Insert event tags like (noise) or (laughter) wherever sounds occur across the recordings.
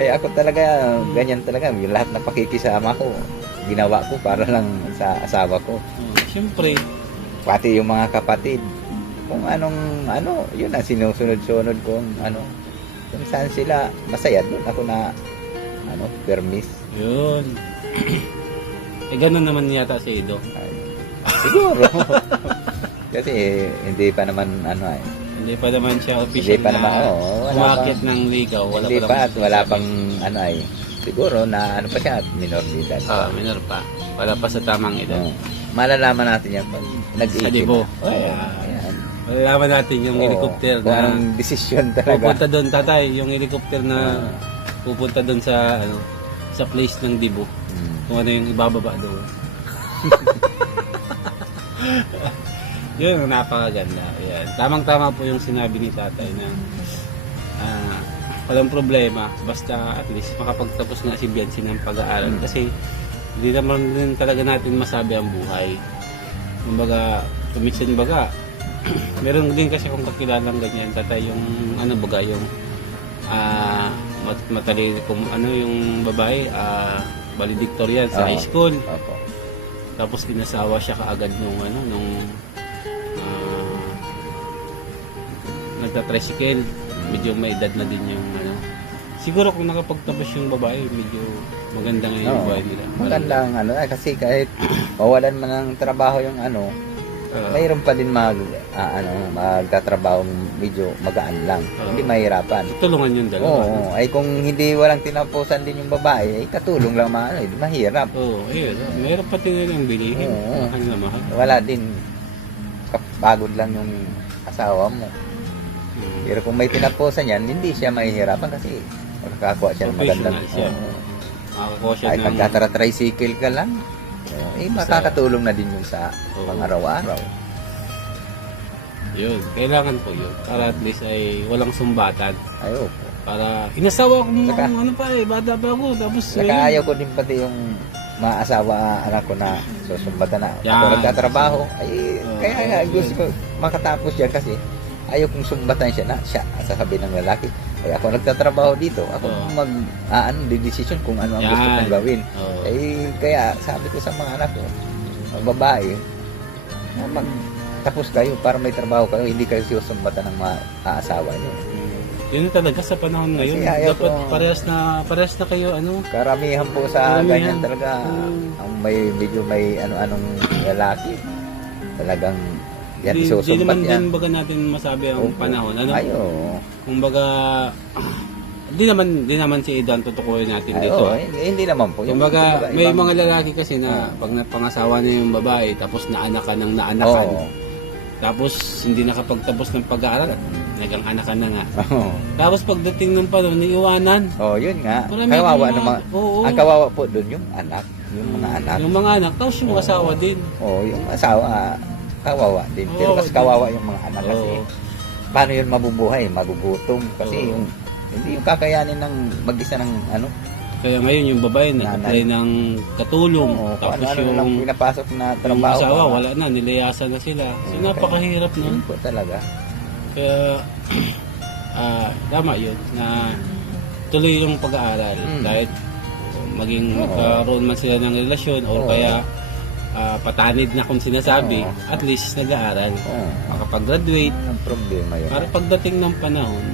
Eh ako talaga, ganyan talaga. Yung lahat na pakikisama ko, ginawa ko para lang sa asawa ko. Oh, Siyempre, Pati yung mga kapatid. Kung anong, ano, yun ang sinusunod-sunod kong, ano, kung saan sila masaya, doon ako na, ano, permis. yun. (clears throat) eh, ganun naman yata si Ido. Ay, siguro. (laughs) Kasi eh, hindi pa naman, ano ay, Hindi pa naman siya hindi official pa naman, na oo, wala umakit pa. ng ligaw. Wala hindi pa, at wala pang, ano ay, siguro na, ano pa siya, minor de edad. Ah, minor pa. Wala pa sa tamang edad. Oo. Malalaman natin yan pag nag-iisip. Sa libo. Oo, Ayan. Malalaman natin yung Oo, helicopter kung na anong desisyon talaga. pupunta doon, tatay. Yung helicopter na pupunta doon sa, ano, sa place ng Dibo. Hmm. Kung ano yung ibababa doon. (laughs) yun, ang napakaganda. Ayan. Tamang-tama po yung sinabi ni tatay na ah, walang problema. Basta at least makapagtapos nga si Biancy ng pag-aaral. Kasi hindi naman din talaga natin masabi ang buhay. Kumbaga, kumitsin baga, (clears throat) meron din kasi akong kakilalang ganyan, tatay yung ano baga yung ah mat matalino kung ano yung babae ah valedictorian sa Oo. high school Opo. tapos inasawa siya kaagad nung ano nung nagta-tricycle medyo may edad na din yung ano siguro kung nakapagtapos yung babae medyo maganda nga yung Oo. buhay nila Maganda ang ano, eh, kasi kahit mawalan man ng trabaho yung ano, Ah, mayroon pa din mag, ah, ano, magtatrabaho medyo magaan lang. Oo. Hindi mahirapan. tulungan yung dalawa Oo, ay kung hindi walang tinapusan din yung babae, ay katulong lang maano, eh, mahirap. Oo, oh, ayun. oh. Meron pa din yung bilihin. Oo. Mahal na mahal. Wala din, kapagod lang yung asawa mo. Pero kung may tinapusan yan, hindi siya mahihirapan kasi makakakuha siya ng magandang. Siya. Oo. Makakuha siya Ay, ng... pagkatara-tricycle ka lang, eh, makakatulong na din yun sa Oo. pang-araw-araw. Yun, kailangan po yun. Para at least ay walang sumbatan. Ay, opo. Para, inasawa ko mga Saka- ano pa eh, bata pa ako. Tapos, Saka ayun. ayaw ko din pati yung mga asawa anak ko na susumbatan na ako Yan. nagtatrabaho. Ay, Oo. kaya nga gusto ko makatapos yan kasi ayaw kong sumbatan siya na siya sasabi ng lalaki. Ay ako nagtatrabaho dito. Ako Oo. mag ah, ano, decision kung ano ang Yan. gusto kong gawin. Oo. Eh, kaya sabi ko sa mga anak ko, babae, na magtapos kayo para may trabaho kayo, hindi kayo susumbatan ng mga asawa niyo. Mm. Yun talaga sa panahon ngayon. Kasi Dapat ko- parehas na, parehas na kayo, ano, Karamihan po sa Karamihan. ganyan talaga, Mm. ang may medyo may ano-anong lalaki, talagang yan Di, di naman yan. din baga natin masabi ang Opo. panahon. Ano? Ay, oo. Kumbaga, (clears throat) di naman, di naman si Idan tutukuyin natin Ay, dito. oo, hindi, hindi naman po. Yung- Kumbaga, may ibang- mga lalaki kasi na pag napangasawa na yung babae, tapos naanakan ng naanakan, Oo. tapos hindi nakapagtapos ng pag-aaral, nagang anakan na nga. (laughs) Oo. Tapos pagdating ng panahon, iiwanan. Oh, yun nga. Marami kawawa akong naman. mga- oo. Ang kawawa po doon yung anak, yung mga anak. Yung mga anak, tapos yung Oo. asawa din. Oh, yung asawa, kawawa din. Pero Oo, mas kawawa yung mga anak kasi. Oo. Paano yun mabubuhay? Magugutom. Kasi Oo. yung, hindi yung kakayanin ng mag-isa ng ano. Kaya ngayon yung babae nag-apply ng katulong, Oo, kung tapos ano-ano lang yung, pinapasok na yung trabaho. asawa, wala na, nilayasan na sila. So Okay. napakahirap nun. Yun po talaga. Kaya, (clears throat) ah, tama yun, na tuloy yung pag-aaral. Mm. Kahit maging Oo. magkaroon man sila ng relasyon o Oo. kaya ah, patanid na kung sinasabi, Oo. at least nag-aaral. Oo. Makapag-graduate. Ang problema yun. Para pagdating ng panahon,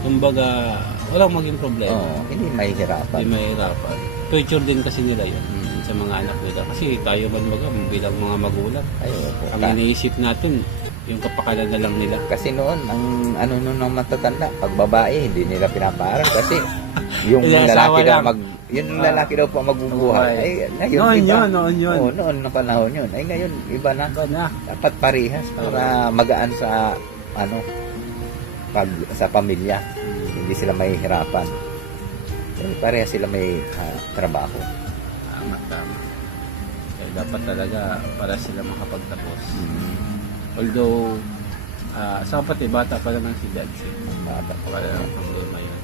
kumbaga, walang maging problema. Oo, hindi mahihirapan. Hindi mahirapan. Future din kasi nila yun Mm. sa mga anak nila. Kasi tayo man baga, bilang mga magulang, Ay, opo. ang Ka- iniisip natin, yung kapakanan na lang nila. Kasi noon, ang ano noon ng matatanda, pag babae, hindi nila pinapaaral kasi (laughs) yung Yung asawa lalaki daw lang. mag yung Ah. lalaki daw po magbubuhay. Ay, ngayon Noon iba. yun, noon yun. Oo, noon na panahon yun. Ay ngayon iba na. Iba na. Dapat parehas para magaan sa ano pag sa pamilya. Hindi sila mahihirapan. Ay, parehas sila may ah, trabaho. Tama, tama. Kaya dapat talaga para sila makapagtapos. Although, ah sa kapatid, bata pa naman si Dads. Eh. Bata pa. Wala nang problema yun.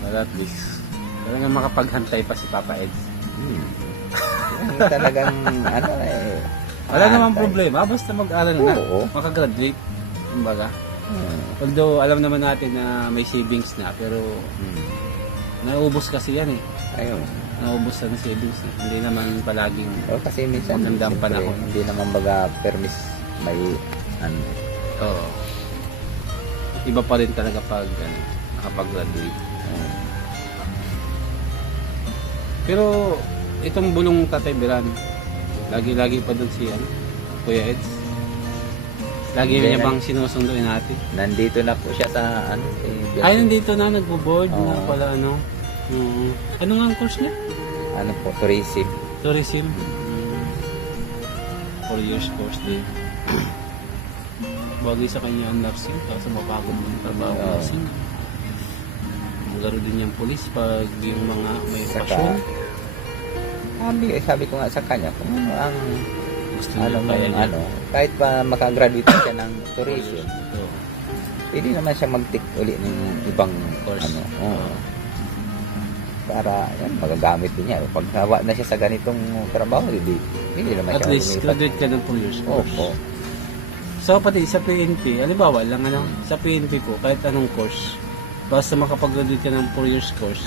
But at least, talagang makapaghantay pa si Papa Eds. Hmm. Talagang ano eh Wala namang problema, basta mag-aral na. Oo. Makagraduate. Kumbaga. Hmm. Although alam naman natin na may savings na pero Hmm. naubos kasi yan eh. Ayun. Naubos na ng savings eh. Hindi naman palaging O, kasi minsan, Magandang siyempre, panahon. hindi naman baga permis may ano. Oo. Iba pa rin talaga pag ano, nakapag-graduate. hmm. Pero itong bulong Tatay Biran, lagi-lagi pa doon si ano, Kuya Eds. Lagi Hindi niya na- bang sinusunduin natin? Nandito na po siya sa ano. Eh, Ay, nandito na, nagbo-board na Oo. pala, ano. Oo. ano nga ang course niya? Ano po, tourism. Tourism. Mm. Four years course din. (clears throat) Bagay sa kanya ang nursing, kasi mapagod mo ang trabaho Oo. nursing. Maglaro din yung polis pag yung mga may Saka, pasyon. sabi, sabi ko nga sa kanya, kung ano ang Gusto ano, niya kaya niya. ano, kahit pa makagraduate siya ng tourism, Oo. pwede naman siya mag-take uli ng ibang Course. ano. oo. para yan, magagamit din niya. Pag nawa na siya sa ganitong trabaho, hindi, hindi naman At siya least, lumipat. graduate ka ng 4 years course. Opo. So, pati sa PNP, halimbawa lang, ano, sa PNP po, kahit anong course, basta makapag-graduate ka ng 4 years course,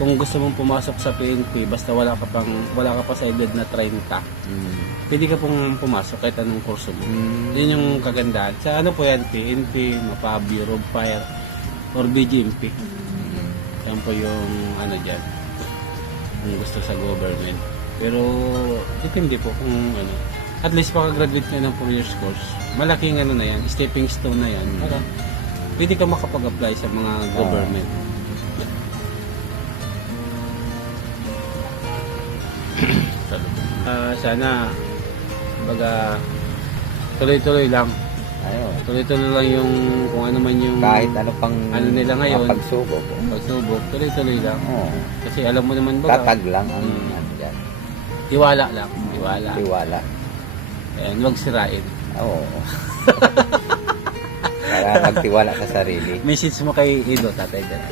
kung gusto mong pumasok sa PNP, basta wala ka pang, wala ka pa sa edad na 30, Mm. pwede ka pong pumasok kahit anong kurso mo. Mm. Yun yung kagandahan. Sa ano po yan, PNP, MAPA, Bureau of Fire, or BGMP. Yan po yung ano dyan, kung gusto sa government. Pero, depende po kung ano. At least makagraduate ka ng 4 years course. Malaking ano na yan, stepping stone na yan. Para pwede ka makapag-apply sa mga government. Ah, sana, baga, tuloy-tuloy lang. Ayun. Tuloy-tuloy lang yung kung ano man yung Kahit ano pang Ano nila ngayon? pagsubok. pagsubok. Tuloy-tuloy lang. Oo. Kasi alam mo naman ba, Tatag lang ang Mm. ano dyan. tiwala lang. Tiwala. Tiwala. Ayan, huwag sirain. Oo. (laughs) Para magtiwala sa sarili. (laughs) Message mo kay Edo, tatay dyan.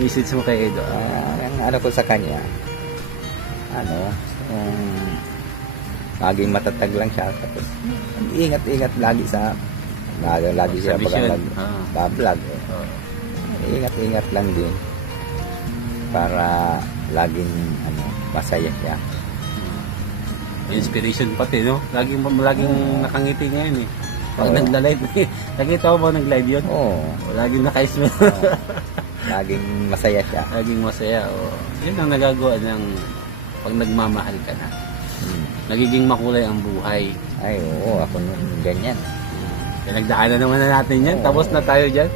Message mo kay Edo. Ah, ang ano ko sa kanya, ano, um, laging matatag lang siya. Tapos, ingat-ingat lagi sa, lagi, lagi siya pag nag Ah. Eh. Oo. Ingat-ingat lang din para laging ano, masaya siya. Inspiration pati, no? Laging, laging nakangiti ngayon eh. Pag Oo. nagla-live, (laughs) nakita mo ba nag-live yun? Oo. O, laging naka-smile. Oo. laging masaya siya. laging masaya. O, yun ang nagagawa ng pag nagmamahal ka na. Hmm. Nagiging makulay ang buhay. Ay, oo, ako nun ganyan. Pinagdaanan naman na natin yan. Oo. Tapos na tayo dyan.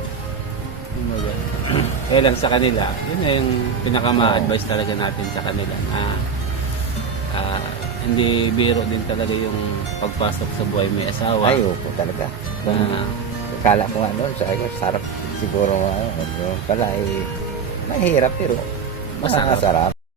Kaya lang sa kanila, yun na yung pinaka-ma-advise talaga natin sa kanila na ah, hindi biro din talaga yung pagpasok sa buhay may asawa. Ay, oo, talaga. Kung Na, Kala ko nga noon, sabi ko, sarap siguro ano, yung pala ay mahirap pero Masarap. masarap.